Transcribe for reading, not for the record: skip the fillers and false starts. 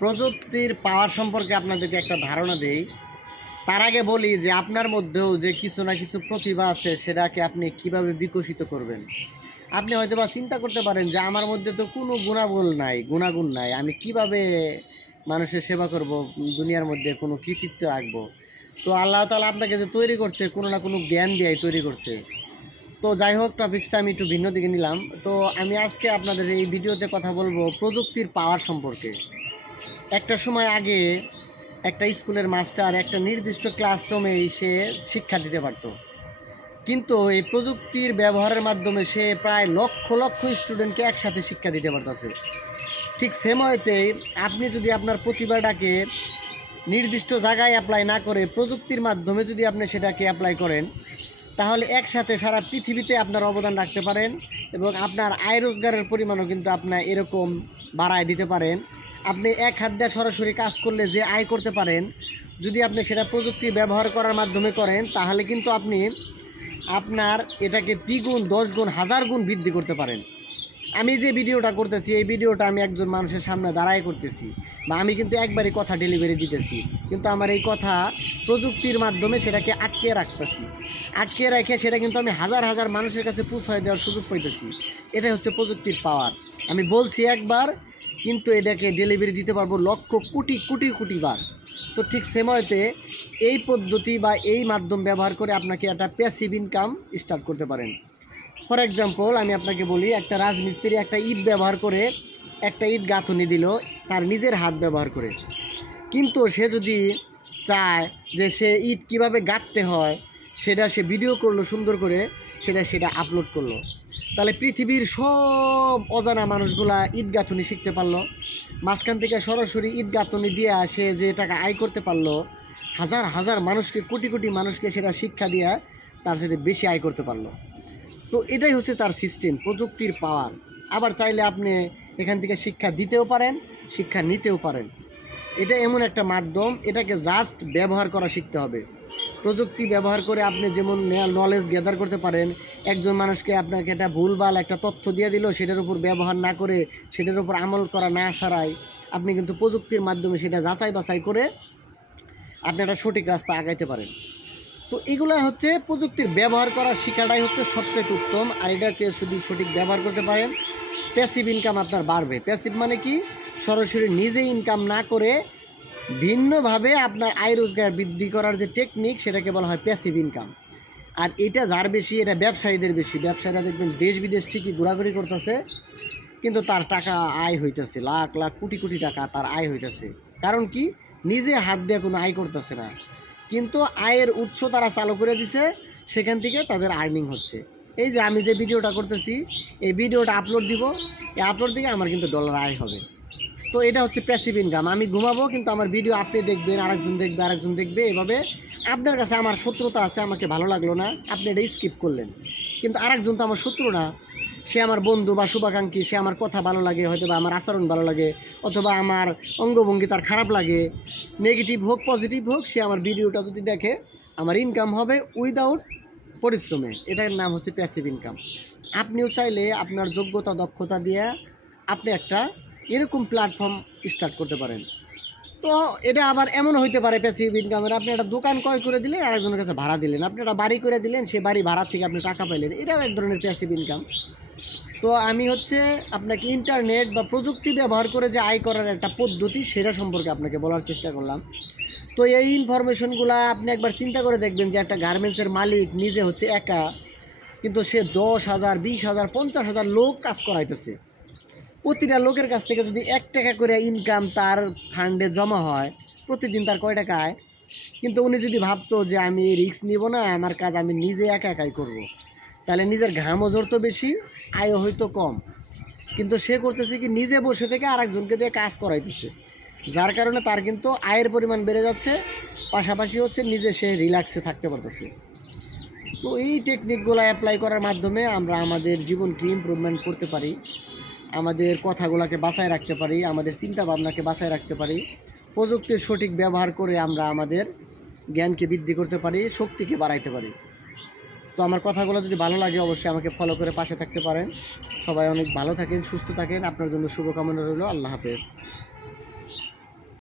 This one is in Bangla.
প্রযুক্তির পাওয়ার সম্পর্কে আপনাদেরকে একটা ধারণা দেই। তার আগে বলি যে আপনার মধ্যেও যে কিছু না কিছু প্রতিভা আছে সেটাকে আপনি কিভাবে বিকশিত করবেন। আপনি হয়তোবা চিন্তা করতে পারেন যে আমার মধ্যে তো কোনো গুণাগুণ নাই। আমি কিভাবে মানুষের সেবা করব, দুনিয়ার মধ্যে কোনো কৃতিত্ব রাখবো। তো আল্লাহ তাআলা আপনাকে যে তৈরি করছে কোনো না কোনো জ্ঞান দিয়েই তৈরি করছে। তো যাই হোক, টপিকসটা আমি একটু ভিন্ন দিকে নিলাম। তো আমি আজকে আপনাদের এই ভিডিওতে কথা বলবো প্রযুক্তির পাওয়ার সম্পর্কে। একটা সময় আগে একটা স্কুলের মাস্টার একটা নির্দিষ্ট ক্লাসরুমে সে শিক্ষা দিতে পারত, কিন্তু এই প্রযুক্তির ব্যবহারের মাধ্যমে সে প্রায় লক্ষ লক্ষ স্টুডেন্টকে একসাথে শিক্ষা দিতে পারতেছে। ঠিক সেম ওয়েতেই আপনি যদি আপনার প্রতিভাটাকে নির্দিষ্ট জায়গায় অ্যাপ্লাই না করে প্রযুক্তির মাধ্যমে যদি আপনি সেটাকে অ্যাপ্লাই করেন, তাহলে একসাথে সারা পৃথিবীতে আপনার অবদান রাখতে পারেন এবং আপনার আয় রোজগারের পরিমাণও কিন্তু আপনার এরকম বাড়ায় দিতে পারেন। আপনি এক হাত দিয়ে সরাসরি কাজ করলে যে আয় করতে পারেন, যদি আপনি সেটা প্রযুক্তি ব্যবহার করার মাধ্যমে করেন, তাহলে কিন্তু আপনি আপনার এটাকে দ্বিগুণ, 10 গুণ, 1000 গুণ বৃদ্ধি করতে পারেন। আমি যে ভিডিওটা করতেছি, এই ভিডিওটা আমি একজন মানুষের সামনে দাঁড়ায় করতেছি, বা আমি কিন্তু একবারই কথা ডেলিভারি দিতেছি, কিন্তু আমার এই কথা প্রযুক্তির মাধ্যমে সেটাকে আটকে রাখতেছি। আটকে রেখে সেটা কিন্তু আমি হাজার হাজার মানুষের কাছে পৌঁছায় দেওয়ার সুযোগ পাইতেছি। এটাই হচ্ছে প্রযুক্তির পাওয়ার। আমি বলছি একবার, কিন্তু এটাকে ডেলিভারি দিতে পারবো লক্ষ কোটি কোটি কোটি বার। তো ঠিক সময়তে এই পদ্ধতি বা এই মাধ্যম ব্যবহার করে আপনাকে একটা প্যাসিভ ইনকাম স্টার্ট করতে পারেন। ফর এক্সাম্পল আমি আপনাকে বলি, একটা রাজমিস্ত্রি একটা ইট ব্যবহার করে একটা ইট গাঁথুনি দিল তার নিজের হাত ব্যবহার করে, কিন্তু সে যদি চায় যে সে ইট কিভাবে গাঁথতে হয় সেটা সে ভিডিও করলো সুন্দর করে, সেটা আপলোড করলো, তাহলে পৃথিবীর সব অজানা মানুষগুলা ইট গাঁথুনি শিখতে পারলো। মাঝখান থেকে সরাসরি ইট গাঁথুনি দিয়ে সে যে টাকা আয় করতে পারলো, হাজার হাজার মানুষকে, কোটি কোটি মানুষকে সেটা শিক্ষা দিয়ে তার সাথে বেশি আয় করতে পারলো। তো এটাই হচ্ছে তার সিস্টেম, প্রযুক্তির পাওয়ার। আবার চাইলে আপনি এখান থেকে শিক্ষা দিতেও পারেন, শিক্ষা নিতেও পারেন। এটা এমন একটা মাধ্যম, এটাকে জাস্ট ব্যবহার করা শিখতে হবে। প্রযুক্তি ব্যবহার করে আপনি যেমন নলেজ গ্যাদার করতে পারেন। একজন মানুষকে আপনাকে একটা ভুলভাল একটা তথ্য দিয়ে দিল, সেটার উপর ব্যবহার না করে, সেটার উপর আমল করা না ছাড়াই আপনি কিন্তু প্রযুক্তির মাধ্যমে সেটা যাচাই বাছাই করে আপনি একটা সঠিক রাস্তা আগাইতে পারেন। তো এগুলো হচ্ছে প্রযুক্তির ব্যবহার করার শিক্ষাটাই হচ্ছে সবচেয়ে উত্তম। আর এটাকে যদি সঠিক ব্যবহার করতে পারেন, প্যাসিভ ইনকাম আপনার বাড়বে। প্যাসিভ মানে কি? সরাসরি নিজে ইনকাম না করে ভিন্নভাবে আপনার আয় রোজগার বৃদ্ধি করার যে টেকনিক, সেটাকে বলা হয় প্যাসিভ ইনকাম। আর এটা যার বেশি, এটা ব্যবসায়ীদের বেশি। ব্যবসায়ীরা দেখবেন দেশ বিদেশ ঠিকই ঘোরাঘুরি করতেছে, কিন্তু তার টাকা আয় হইতেছে, লাখ লাখ কোটি কোটি টাকা তার আয় হইতেছে। কারণ কি? নিজে হাত দিয়ে কোনো আয় করতেছে না, কিন্তু আয়ের উৎস তারা চালু করে দিছে, সেখান থেকে তাদের আর্নিং হচ্ছে। এই যে আমি যে ভিডিওটা করতেছি, এই ভিডিওটা আপলোড দিব, এই আপলোড থেকে আমার কিন্তু ডলার আয় হবে। তো এটা হচ্ছে প্যাসিভ ইনকাম। আমি ঘুমাবো, কিন্তু আমার ভিডিও আপনি দেখবেন, আরেকজন দেখবে, এভাবে আপনার কাছে আমার শত্রুতা আছে, আমাকে ভালো লাগলো না, আপনি এটা স্কিপ করলেন, কিন্তু আরেকজন তো আমার শত্রু না, সে আমার বন্ধু বা শুভাকাঙ্ক্ষী, সে আমার কথা ভালো লাগে, হয়তো বা আমার আচরণ ভালো লাগে, অথবা আমার অঙ্গভঙ্গি তার খারাপ লাগে, নেগেটিভ হোক পজিটিভ হোক, সে আমার ভিডিওটা যদি দেখে, আমার ইনকাম হবে উইদাউট পরিশ্রমে। এটার নাম হচ্ছে প্যাসিভ ইনকাম। আপনিও চাইলে আপনার যোগ্যতা দক্ষতা দিয়ে আপনি একটা এরকম প্ল্যাটফর্ম স্টার্ট করতে পারেন। তো এটা আবার এমন হইতে পারে প্যাসিভ ইনকামের, আপনি একটা দোকান ক্রয় করে দিলেন, আরেকজনের কাছে ভাড়া দিলেন, আপনি একটা বাড়ি করে দিলেন, সে বাড়ি ভাড়া থেকে আপনি টাকা পাইলেন, এটাও এক ধরনের প্যাসিভ ইনকাম। তো আমি হচ্ছে আপনাকে ইন্টারনেট বা প্রযুক্তি ব্যবহার করে যে আয় করার একটা পদ্ধতি, সেটা সম্পর্কে আপনাকে বলার চেষ্টা করলাম। তো এই ইনফরমেশনগুলো আপনি একবার চিন্তা করে দেখবেন যে একটা গার্মেন্টসের মালিক নিজে হচ্ছে একা, কিন্তু সে 10,000, 20,000, 50,000 লোক কাজ করাইতেছে। প্রতিটা লোকের কাছ থেকে যদি 1 টাকা করে ইনকাম তার ফান্ডে জমা হয়, প্রতিদিন তার কয় টাকা আয়? কিন্তু উনি যদি ভাবতো যে আমি রিস্ক নিব না, আমার কাজ আমি নিজে একা একাই করব, তাহলে নিজের ঘামও ঝরতো বেশি, আয়ও হয়তো কম। কিন্তু সে করতেছে কি, নিজে বসে থেকে আরেকজনকে দিয়ে কাজ করাইতেছে, যার কারণে তার কিন্তু আয়ের পরিমাণ বেড়ে যাচ্ছে, পাশাপাশি হচ্ছে নিজে সে রিল্যাক্সে থাকতে পারতেছে। তো এই টেকনিকগুলো অ্যাপ্লাই করার মাধ্যমে আমরা আমাদের জীবনকে ইমপ্রুভমেন্ট করতে পারি, আমাদের কথাগুলোকে বাঁচায় রাখতে পারি, আমাদের চিন্তা ভাবনাকে বাঁচায় রাখতে পারি। প্রযুক্তির সঠিক ব্যবহার করে আমরা আমাদের জ্ঞানকে বৃদ্ধি করতে পারি, শক্তিকে বাড়াইতে পারি। তো আমার কথাগুলো যদি ভালো লাগে, অবশ্যই আমাকে ফলো করে পাশে থাকতে পারেন। সবাই অনেক ভালো থাকেন, সুস্থ থাকেন, আপনার জন্য শুভকামনা রইল। আল্লাহ হাফেজ।